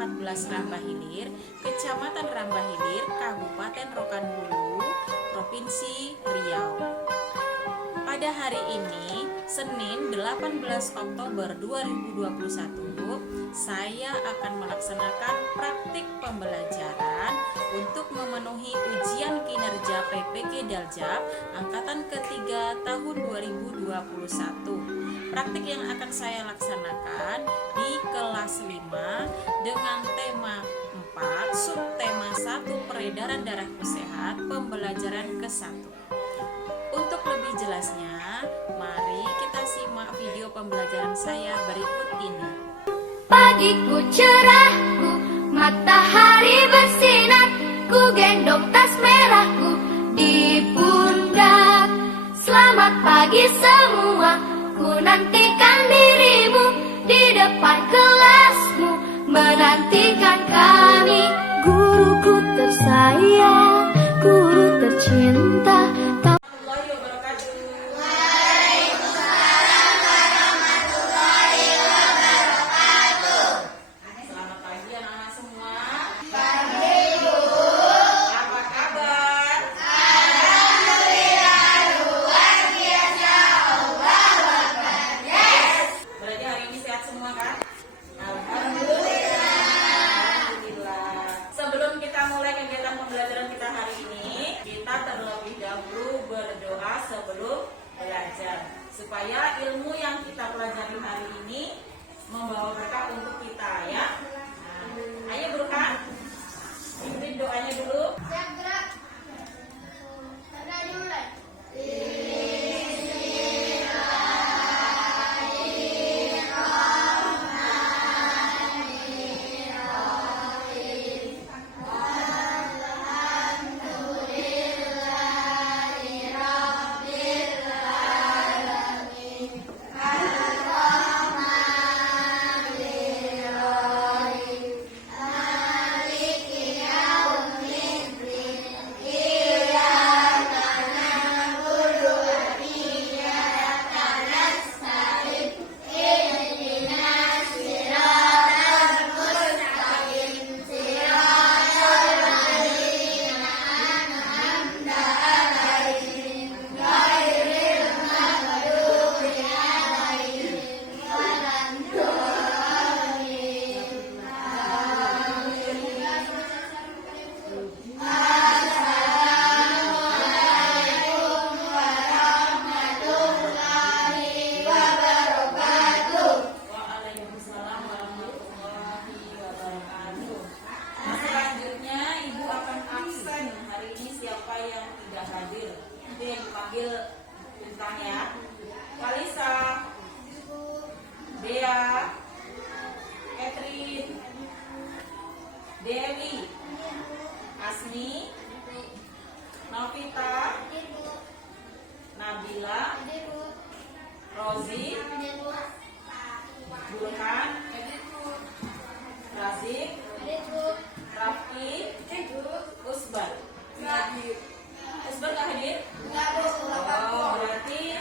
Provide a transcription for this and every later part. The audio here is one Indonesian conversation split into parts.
14 Rambahilir, Kecamatan Rambahilir, Kabupaten Rokan Hulu, Provinsi Riau. Pada hari ini, Senin 18 Oktober 2021, saya akan melaksanakan praktik pembelajaran untuk memenuhi ujian kinerja PPG Daljab Angkatan ketiga tahun 2021. Praktik yang akan saya laksanakan di kelas 5 dengan tema 4, subtema 1 peredaran darahku sehat, pembelajaran ke-1. Untuk lebih jelasnya, mari kita simak video pembelajaran saya berikut ini. Pagiku cerahku, matahari bersinar, ku gendong tas merahku di pundak. Selamat pagi semua, ku nantikan dirimu di depan kelasmu, menantikan kami. Guruku tersayang, guru tercinta. Sebelum belajar, supaya ilmu yang kita pelajari hari ini membawa berkah untuk kita ya. Nah, ayo Burhan, pimpin doanya dulu. Siap gerak. Dimulai. Hadir, itu yang dipanggil bintang ya. Kalisa, Dea, Catherine, Dewi, Asmi, Novita, Nabila, Rozi, Burhan, Razik, Raffi, Usbar. Usbar gak hadir? Oh, berarti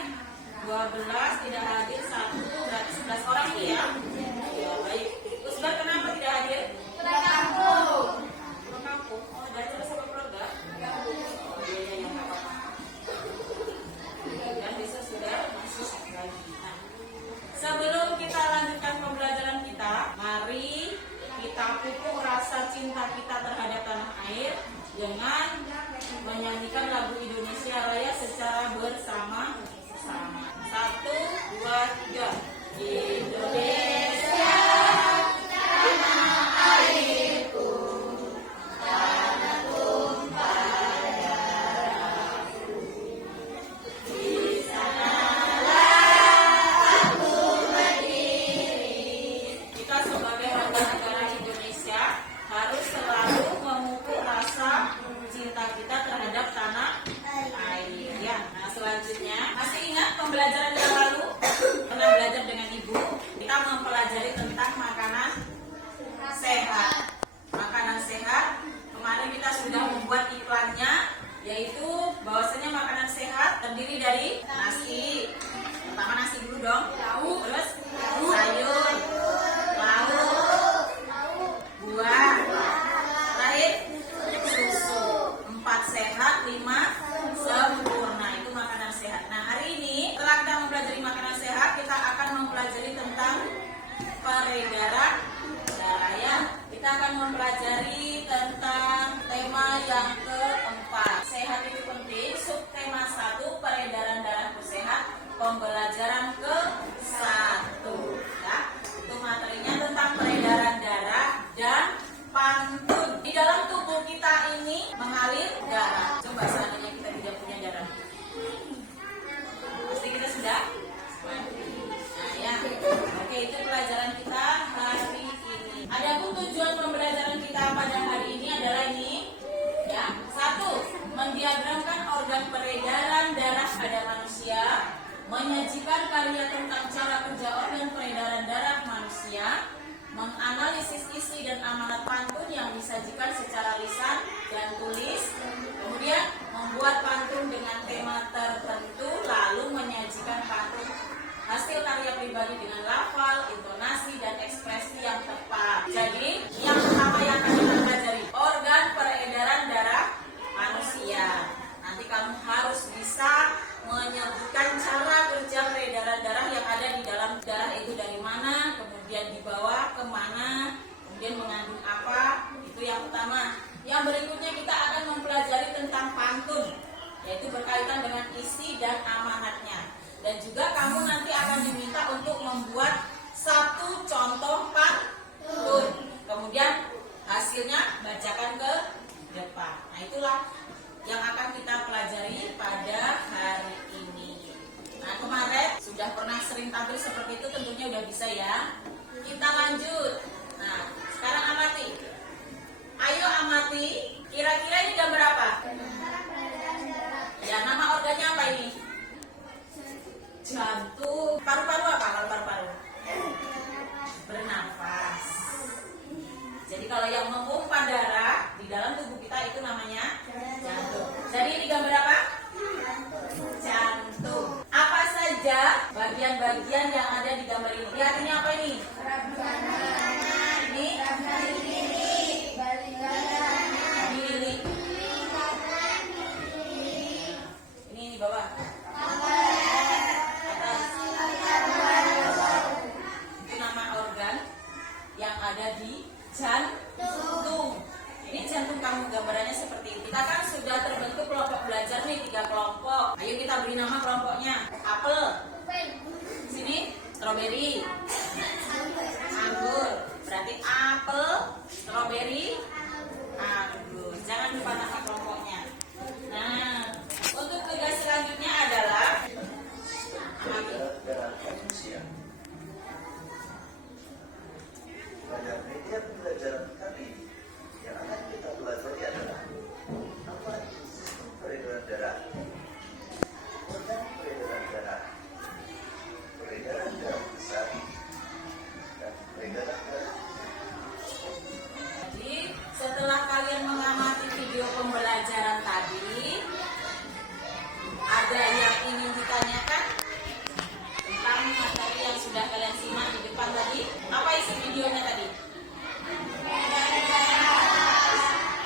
12 tidak hadir, 1 berarti 11 orang nih ya. Ya baik. Usbar kenapa tidak hadir? Pulang kampung. Pulang kampung. Oh, dari sama keluarga? Oh, iya, nggak apa-apa. Dan besok sudah masuk lagi. Nah, sebelum kita lanjutkan pembelajaran kita, mari kita pupuk rasa cinta kita terhadap tanah air dengan menyanyikan lagu Indonesia Raya secara bersama-sama. 1, 2, 3. Indonesia tanah airku, tanah tumpah darahku. Di sanalah aku berdiri. Kita sebagai warga negara Indonesia harus selalu memupuk rasa cinta kita terhadap tanah air ya. Nah, selanjutnya masih ingat pembelajaran yang lalu pernah belajar dengan ibu, kita mempelajari tentang makanan sehat. Makanan sehat kemarin kita sudah membuat iklannya, yaitu bahwasanya makanan sehat terdiri dari nasi. Pertama nasi dulu dong, terus sayur, lauk, menyajikan karya tentang cara kerja organ peredaran darah manusia, menganalisis isi dan amanat pantun yang disajikan secara lisan dan tulis, kemudian membuat pantun dengan tema tertentu, lalu menyajikan pantun hasil karya pribadi dengan lafal, intonasi, dan ekspresi yang tepat. Jadi, yang pertama yang akan kita pelajari, organ peredaran darah manusia. Nanti kamu harus bisa menyebutkan cara kerja peredaran darah yang ada di dalam darah itu dari mana, kemudian dibawa kemana, kemudian mengandung apa, itu yang utama. Yang berikutnya kita akan mempelajari tentang pantun, yaitu berkaitan dengan isi dan amanatnya. Dan juga kamu nanti akan diminta untuk membuat satu contoh pantun. Kemudian hasilnya bacakan ke depan. Nah, itulah yang akan kita pelajari pada hari ini. Nah, kemarin sudah pernah sering tampil seperti itu, tentunya udah bisa ya. Kita lanjut. Nah, sekarang amati. Ayo amati, kira-kira ini gambar apa? Ya, nama organnya apa ini? Jantung. Paru-paru apa kalau paru-paru? Bernafas. Jadi kalau yang memompa darah di dalam tubuh kita itu namanya jantung. Jadi ini gambar apa? Jantung. Apa saja bagian-bagian yang ada di gambar ini? Lihat ini apa ini? Ini lili. Ini bawah. Itu nama organ yang ada di jantung. Ini jantung kamu, gambarannya seperti ini. Kita kan sudah terbentuk kelompok belajar nih, 3 kelompok. Ayo kita beri nama kelompoknya. Apel. Sini stroberi. Anggur. Berarti apel, stroberi, anggur. Jangan lupa nama kelompoknya. Nah, untuk tugas selanjutnya adalah darah manusia. Pada media pembelajaran kali ini, yang akan kita pelajari adalah apa itu sistem peredaran darah, organ peredaran darah besar, dan peredaran darah. Jadi, setelah kalian mengamati video pembelajaran tadi, ada yang ingin ditanyakan tentang materi yang sudah kalian simak di depan tadi? Apa isi videonya tadi?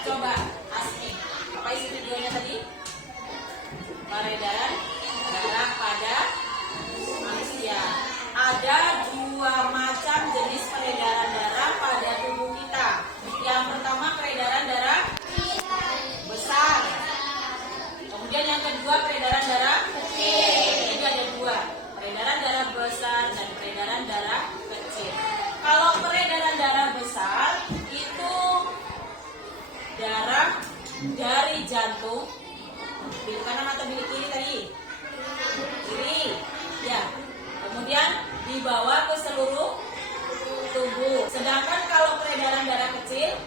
Coba, Asmi, apa isi videonya tadi? Peredaran darah pada manusia. Ada 2 macam jenis peredaran darah pada tubuh kita. Yang pertama peredaran darah besar. Kemudian yang kedua peredaran darah kecil. Jadi ada 2, peredaran darah besar dan peredaran darah kecil. Kalau peredaran darah besar itu darah dari jantung, bilik kanan atau bilik kiri tadi? Kiri, ya. Kemudian dibawa ke seluruh tubuh. Sedangkan kalau peredaran darah kecil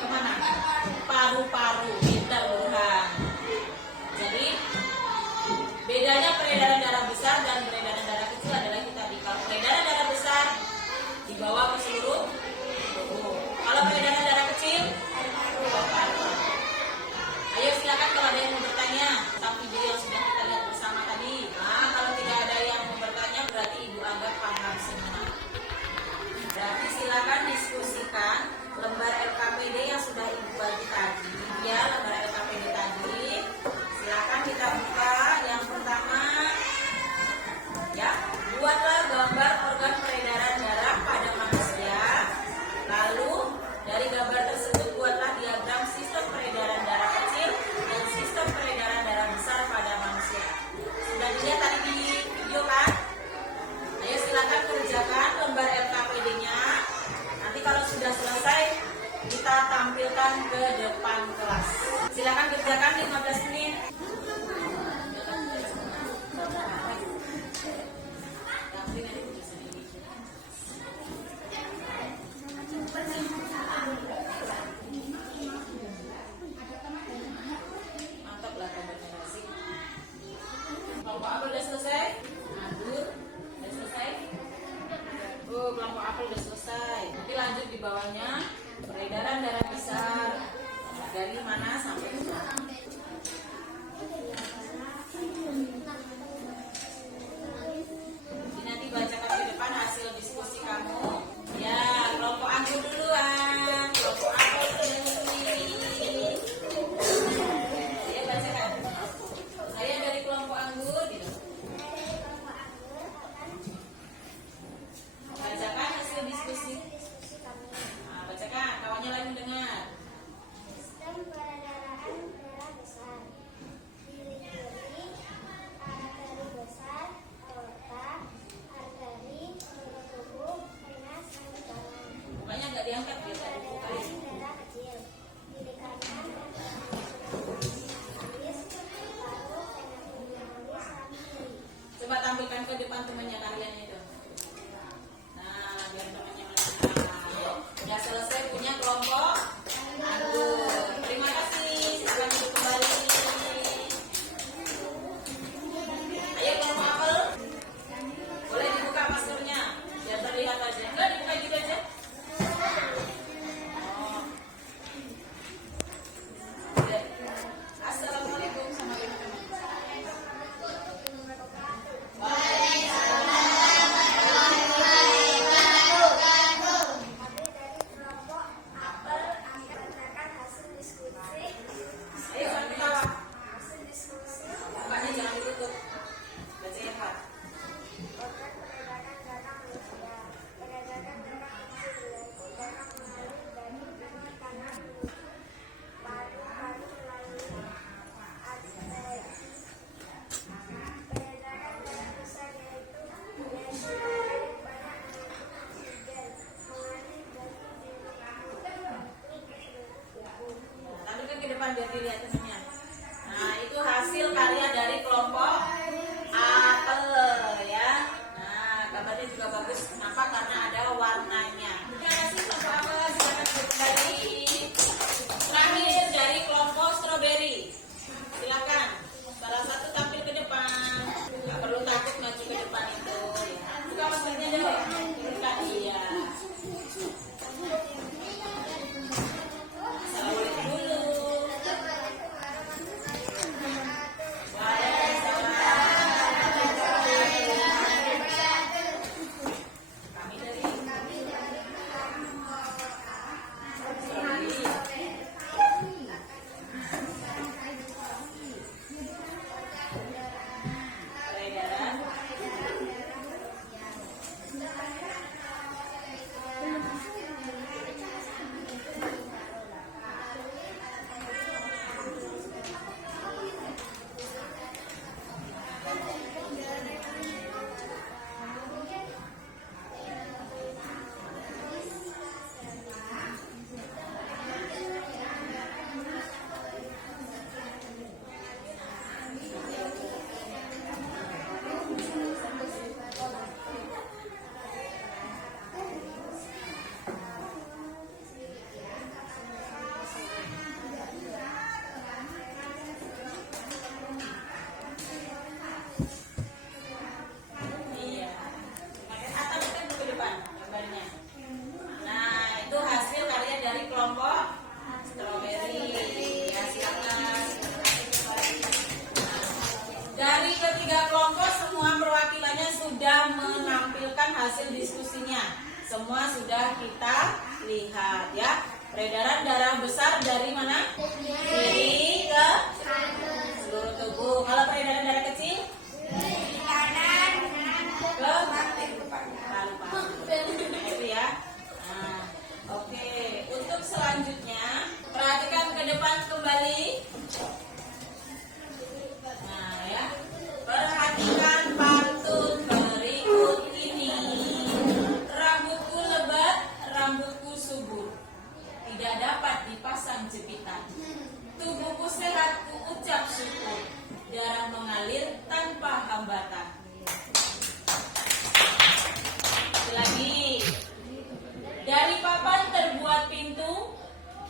kemana? Paru-paru. Pintar Burhan. Jadi bedanya peredaran darah besar dan peredaran darah kecil adalah kita tadi. Kalau peredaran darah besar dibawa ke seluruh tubuh. Kalau peredaran darah kecil ke paru-paru. Ayo silakan kalau ada yang mau bertanya tentang video yang sudah kita lihat bersama tadi. Nah, kalau tidak ada yang mau bertanya berarti Ibu anggap paham semua. Berarti silakan diskusikan lembar LKPD yang sudah Ibu bagi tadi. Ya, lembar LKPD tadi. Silakan kita buka. Yang pertama mana sampai mana? Nanti bacakan ke depan hasil diskusi kamu. Ya, kelompok anggur duluan. Kelompok anggur sendiri. Ya, bacakan. Saya dari kelompok anggur gitu. Bacakan hasil diskusi. Nah, bacakan, kawannya lagi dengar. Sistem peredaran darah besar diliputi arteri besar, aorta, arteri, seluruh tubuh, venas, dan jantung. Pokoknya nggak diangkat gitu. Peredaran darah kecil didekatkan dan habis, lalu venas habis. Coba tampilkan ke depan temannya kalian itu. Nah, biar temannya melihat. Sudah selesai punya kelompok anggur. Terima kasih. Silakan duduk kembali. Ayo kelompok apel. Boleh dibuka maskernya biar terlihat aja. Enggak dibuka gitu aja. Oh. Oke. Assalamualaikum sama teman-teman. Kelompok apel akan berdasarkan hasil diskusi. Ayo jangan ketawa. Hasil diskusi Mukanya jangan ditutup. Baca yang hard. otak peredaran darah manusia. Peredaran darah kecil yaitu darah mengalir dari pinggir kanan mulut, paru-paru melalui arteri. Peredaran darah besar yaitu darah yang banyak mengandung oksigen mengalir dari bilik mulut ke seluruh tubuh. Tampilkan ke depan biar dilihat temannya. Nah, itu hasil karya dari kelompok apel ya. Nah, gambarnya juga bagus. Kenapa? Karena ada warnanya. Terima kasih kelompok apel. Silakan duduk kembali. Terakhir dari kelompok stroberi. Silakan. Salah satu tampil ke depan. Nggak perlu takut maju ke depan itu. Ya. Buka maskernya dong. Buka iya. Assalamualaikum dulu. Kami dari peredaran. Iya. Atau kita ke depan gambarnya. Nah, itu hasil karya dari kelompok stroberi. Ya, silakan. Dari ketiga kelompok semua perwakilannya sudah menampilkan hasil diskusinya. Semua sudah kita lihat ya. Peredaran darah besar dari mana? Kiri ke seluruh tubuh. Kalau peredaran darah kecil? Ke paru-paru. Nah, itu ya. Nah, oke. Untuk selanjutnya, perhatikan ke depan kembali. Nah, ya. Perhatikan pantun berikut ini. Rambutku lebat, rambutku subur. Tidak dapat dipasang jepitan. Tubuhku sehat, ku ucap syukur. Darah mengalir tanpa hambatan. Lagi. Dari papan terbuat pintu,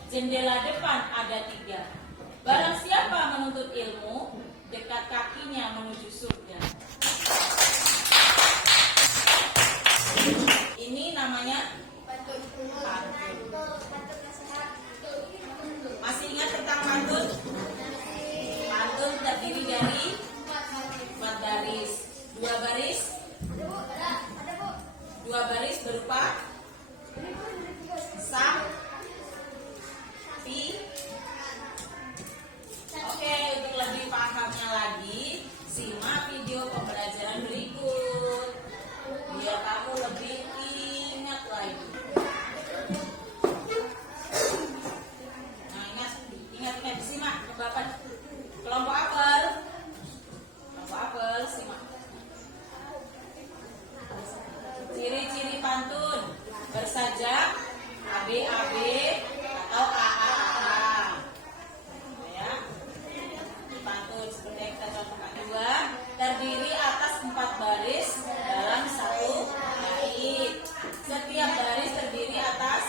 jendela depan ada 3. Barang siapa menuntut ilmu, dekat kakinya menuju surga. Ini namanya pantun. Masih ingat tentang pantun? dari 4 baris. 2 baris, Ada bu, ada bu. 2 baris berupa sapi. Oke, untuk lebih pahamnya lagi, simak video pembelajaran berikut biar kamu lebih ingat lagi. Nah, ingat, simak ke Bapak. Kelompok apel. Kelompok apel, simak. Ciri-ciri pantun bersajak ABAB atau AAA. Ya. Pantun seperti yang kita contohkan. 2, terdiri atas 4 baris dalam 1 bait. Setiap baris terdiri atas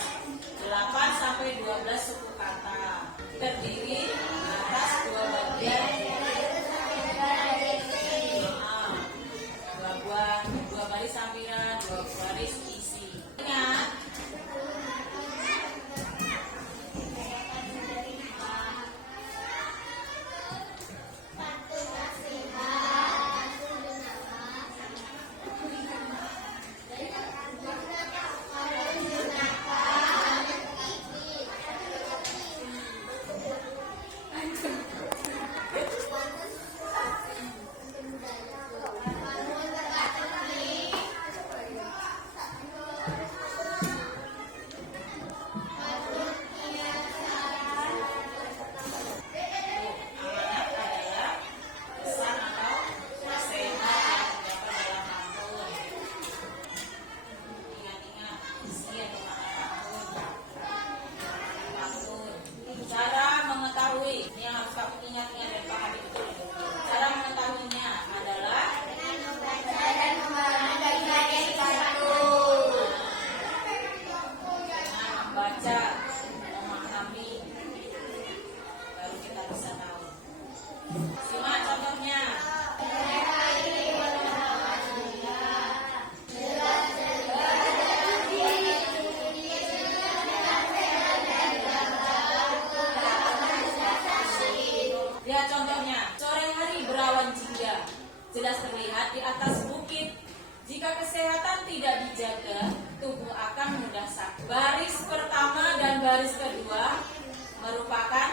8 sampai 12 suku kata. Terdiri atas 2 bagian. Dua baris sampiran, 2 baris isi. Ingat, amanat adalah pesan atau nasihat yang terdapat dalam pantun. Ingat-ingat isi atau makna pantun. Cara mengetahui, ini yang harus kamu ingat-ingat dan pahami betul. Cara mengetahuinya adalah membaca, memahami, baru kita bisa tahu. Simak contohnya. Lihat contohnya. Sore hari berawan jingga, jelas terlihat di atas bukit. Jika kesehatan tidak dijaga, tubuh akan mudah sakit. Baris pertama dan baris kedua merupakan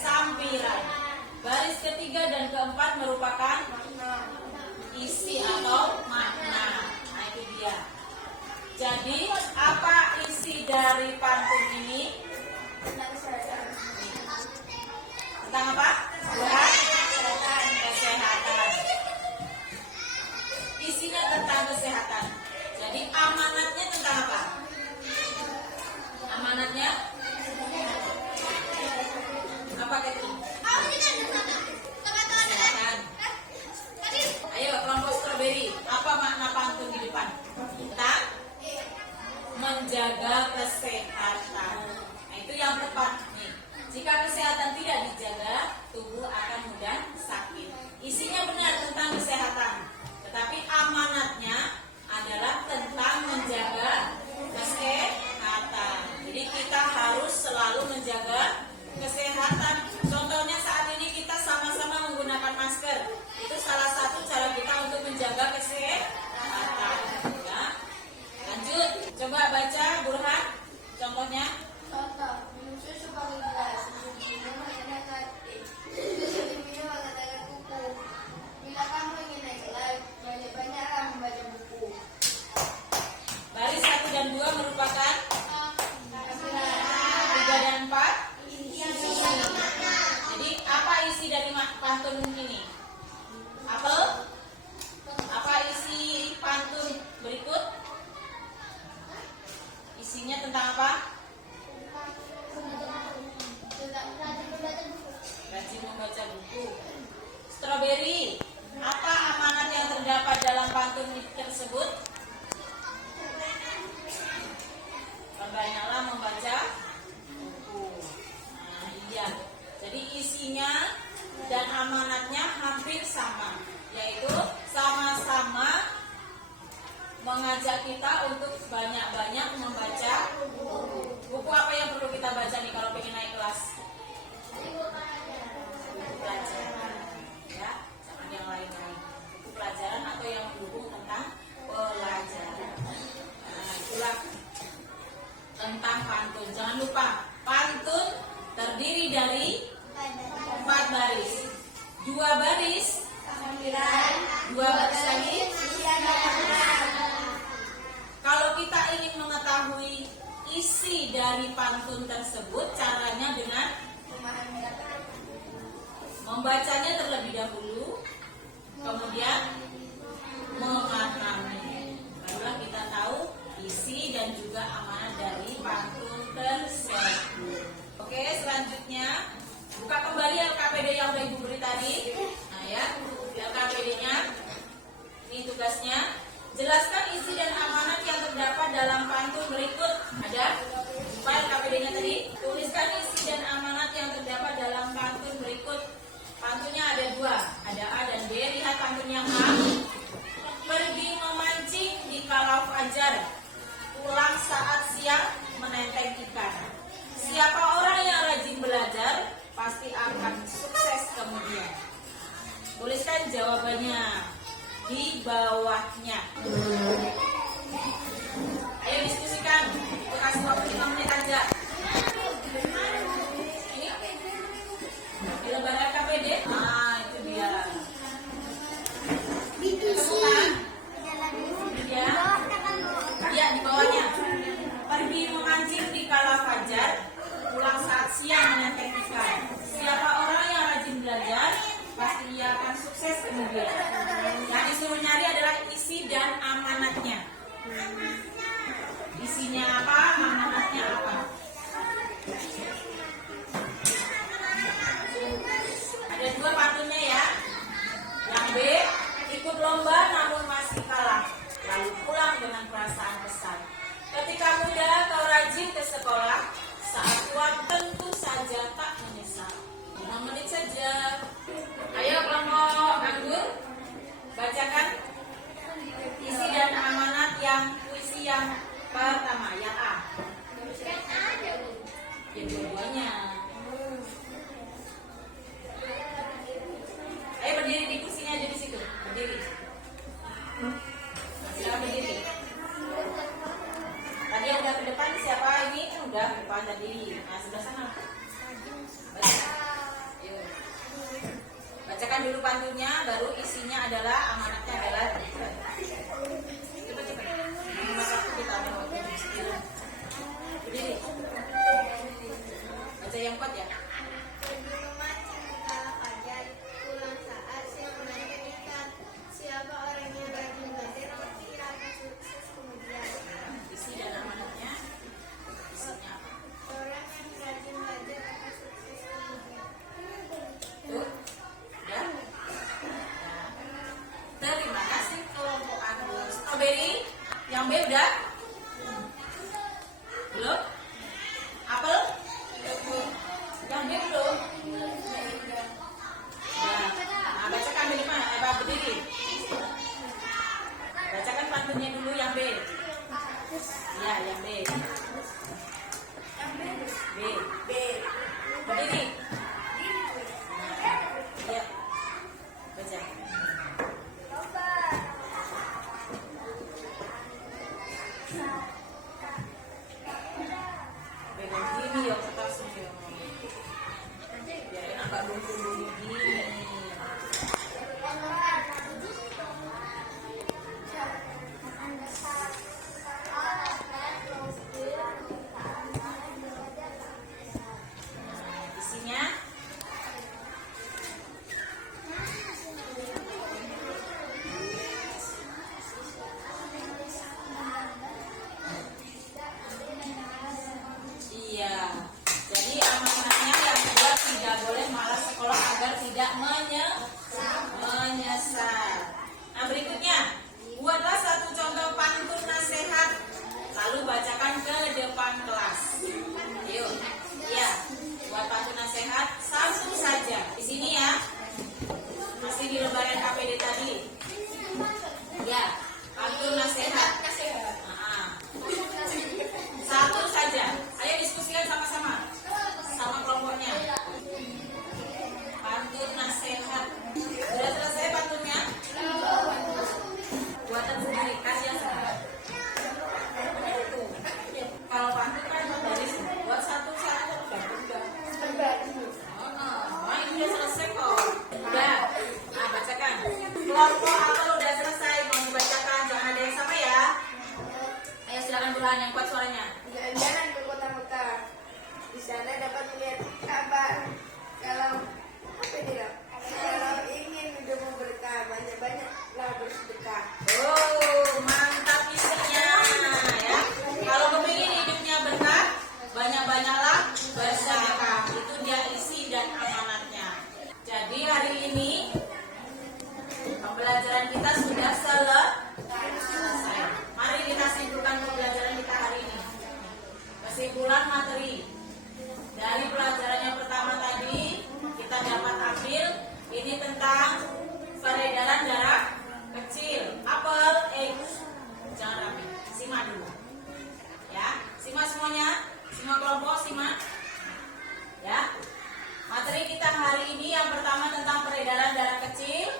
sampiran. Baris ketiga dan keempat merupakan isi atau makna. Nah, itu dia. Jadi, apa isi dari pantun ini? Tentang apa? Kesehatan. Isinya tentang kesehatan. Jadi amanatnya tentang apa? Amanatnya apa itu? Kesehatan. Ayo kelompok stroberi, apa makna pantun di depan? Tentang menjaga kesehatan. Nah, itu yang tepat nih. Jika kesehatan tidak dijaga, tubuh akan mudah sakit. Isinya benar tentang kesehatan, tetapi amanatnya adalah tentang menjaga kesehatan. Jadi kita harus selalu menjaga kesehatan. Contohnya saat ini kita sama-sama menggunakan masker. Itu salah satu cara kita untuk menjaga kesehatan. Ya. Lanjut, coba baca Burhan. Contohnya. Contoh, minum susu pakai gelas, minum menggunakan teh, susu diminum menggunakan kuku. Bila kamu ingin naik kelas, banyak-banyaklah membaca buku. Baris 1 dan 2 merupakan 3 dan 4. Jadi apa isi dari pantun ini? Apel? Apa isi pantun berikut? Isinya tentang apa? Rajin membaca buku. Stroberi, apa amanat yang terdapat dalam pantun tersebut? Perbanyaklah membaca buku. Nah, iya. Jadi isinya dan amanatnya hampir sama, yaitu sama-sama mengajak kita untuk banyak-banyak membaca buku. Buku apa yang perlu kita baca nih kalau pengen naik kelas? Buku pelajaran. Ya. baris, 2 baris lagi. Kalau kita ingin mengetahui isi dari pantun tersebut, caranya dengan membacanya terlebih dahulu, kemudian memahami. Barulah kita tahu isi dan juga amanat dari pantun tersebut. Oke, selanjutnya buka kembali LKPD yang udah Ibu beri tadi. Nah ya, LKPD-nya ini tugasnya. Jelaskan isi dan amanat yang terdapat dalam pantun berikut. Ada file LKPD-nya tadi. Tuliskan isi dan amanat yang terdapat dalam pantun berikut. Pantunnya ada 2, ada A dan B. Lihat pantun yang A. Pergi memancing di kala fajar, pulang saat siang menenteng ikan. Siapa orang yang rajin belajar pasti akan sukses kemudian. Tuliskan jawabannya di bawahnya. Ayo diskusikan. Kita kasih waktu 5 menit aja. Ini di lembar LKPD. Ah, itu dia. Temukan. Ya. Ya, di bawahnya. Pergi memancing di kala fajar, pulang saat siang menenteng ikan. Siapa orang yang rajin belajar pasti ia akan sukses kemudian. Yang disuruh nyari adalah isi dan amanatnya. Isinya apa, amanatnya apa? Ada 2 pantunnya ya. Yang B, ikut lomba namun masih kalah, lalu pulang dengan perasaan kesal. Ketika muda kau rajin ke sekolah, saat tua tentu saja tak menyesal. 5 menit saja. Ayo kelompok anggur, bacakan isi dan amanat yang puisi yang pertama, yang A. Yang dua-duanya. Ayo berdiri di kursinya aja di situ. Berdiri. Silakan berdiri. Tadi yang udah ke depan siapa ini? Udah ke depan tadi. Nah, sebelah sana. Baca. Yuk. Bacakan dulu pantunnya, baru isinya adalah amanatnya adalah cepat-cepat. Kita ambil waktu sedikit. Berdiri. Baca yang kuat ya. Siapa orang yang rajin belajar pasti akan sukses kemudian. Isi dan amanatnya. Isinya apa? Orang yang rajin belajar akan sukses kemudian. Tuh. Ya. Terima kasih kelompok anggur. Strawberry. Yang B udah? Belum? Apel? Yang B belum? Nah, bacakan di mana? Berdiri. Bacakan pantunnya dulu yang B. Ya, yang B. B. Berdiri. Ya. Baca. Pegang gini ya kertasnya. Biar enak gak bungkul gini. Isinya iya. Jadi amanatnya yang kedua, tidak boleh malas sekolah agar tidak menyesal. Nah, berikutnya, buatlah satu contoh pantun nasihat, lalu bacakan ke depan kelas. Ayo, ya, buat pantun nasihat satu saja. Di sini ya, masih di lembar LKPD tadi. Ya, pantun nasihat. Satu saja. Ayo diskusikan sama-sama, sama kelompoknya. Pantun nasihat. Sudah selesai pantunnya? Buatan sendiri, kasih yang sekarang. Kalau pantun kan baris, buat satu-satu udah. Oh, ini udah selesai kok. Udah. Nah, Kelompok apel udah selesai, mau dibacakan, jangan ada yang sama ya. Ayo silakan Burhan yang kuat suaranya. Jalan-jalan ke kota Mekah. Di sana dapat melihat Ka'bah. Kalau apa ini Kak? Kalau ingin hidupmu berkah, banyak-banyaklah bersedekah. Oh, mantap isinya ya. Kalau kepingin hidupnya berkah, banyak-banyaklah bersedekah. Itu dia isi dan amanatnya. Jadi hari ini pembelajaran kita sudah selesai. Mari kita simpulkan pembelajaran kita hari ini. Kesimpulan materi dari pelajaran yang pertama tadi kita dapat ambil ini tentang peredaran darah kecil. Apel, jangan rapi. Simak dulu. Ya, simak semuanya. Semua kelompok simak. Ya. Materi kita hari ini yang pertama tentang peredaran darah kecil,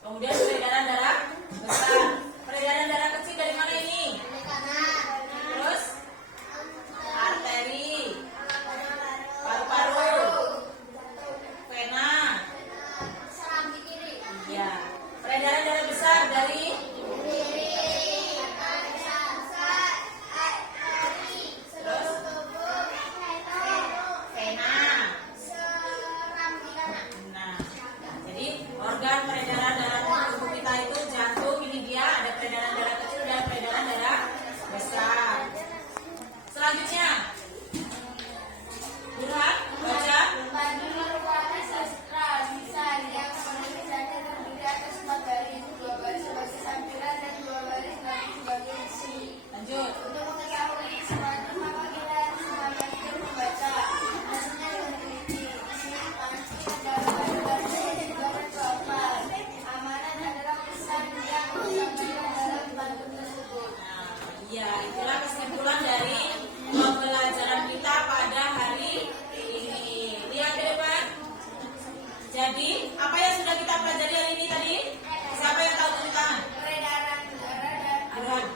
kemudian peredaran darah besar. Peredaran darah kecil dari mana ini? Terus arteri, paru-paru, vena. Ya. Peredaran darah besar dari terus vena. Nah, jadi organ peredaran darah tubuh kita itu jantung, ini dia ada peredaran darah kecil dan peredaran darah besar. Selanjutnya, Burhan baca. Padu merupakan sastra lisan yang penulisannya terdiri atas 4 baris, 2 baris sebagai sampiran dan 2 baris lagi sebagai isi. Lanjut. Untuk mengetahui isi padu maka kita harus belajar membaca. Hasilnya dengan teliti. Isi panci dalam baris dan juga hafal. Amanat adalah pesan yang disampaikan dalam padu tersebut. Ya, itulah kesimpulan dari pembelajaran kita pada hari ini. Lihat ke depan. Jadi, apa yang sudah kita pelajari hari ini tadi? Siapa yang tahu tunjuk tangan? Peredaran darah dan Burhan.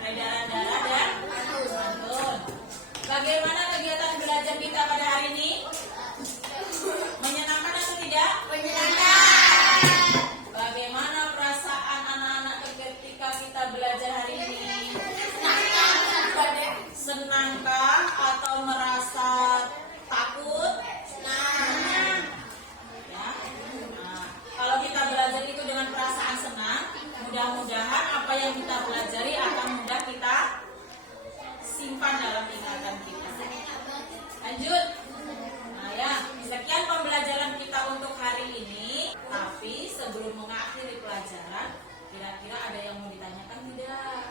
Peredaran darah dan mantun. Bagaimana kegiatan belajar kita pada hari ini? Menyenangkan atau tidak? Bagaimana perasaan anak-anak ketika kita belajar hari ini? Senangkah atau merasa takut? Senang. Ya. Nah, kalau kita belajar itu dengan perasaan senang, mudah-mudahan apa yang kita pelajari akan mudah kita simpan dalam ingatan kita. Lanjut. Nah ya, sekian pembelajaran kita untuk hari ini. Tapi sebelum mengakhiri pelajaran, kira-kira ada yang mau ditanyakan tidak?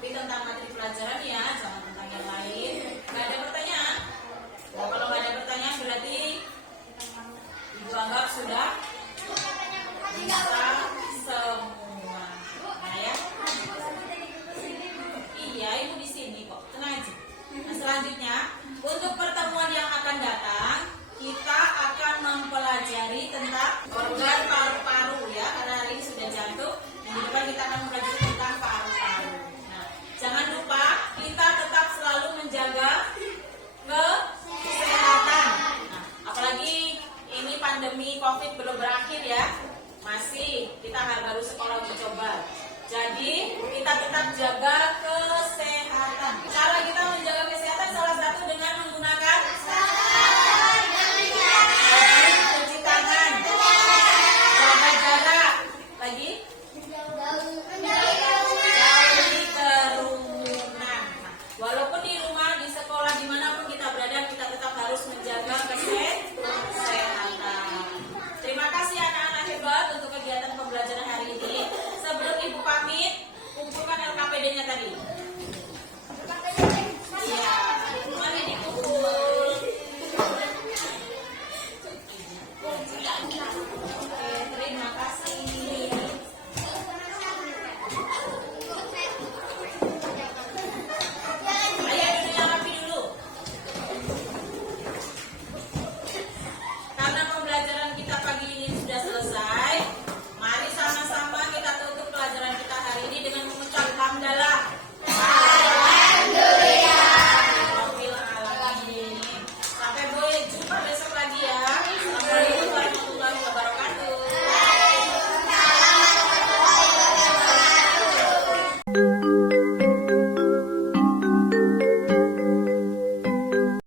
Tapi tentang materi pelajaran ya, jangan tentang yang lain. Gak ada pertanyaan? Nah, kalau gak ada pertanyaan berarti Ibu anggap sudah bisa semua. Nah ya. Iya, Ibu di sini kok. Tenang aja. Nah, selanjutnya untuk pertemuan yang akan datang, kita akan mempelajari tentang organ paru-paru ya, karena hari ini sudah jantung. Yang di depan kita akan mempelajari tentang paru-paru. Nah, jangan lupa kita tetap selalu menjaga kesehatan. Nah, apalagi ini pandemi COVID belum berakhir ya, masih kita baru sekolah uji coba. Jadi kita tetap jaga kesehatan. Cara kita menjaga kesehatan salah satu dengan menggunakan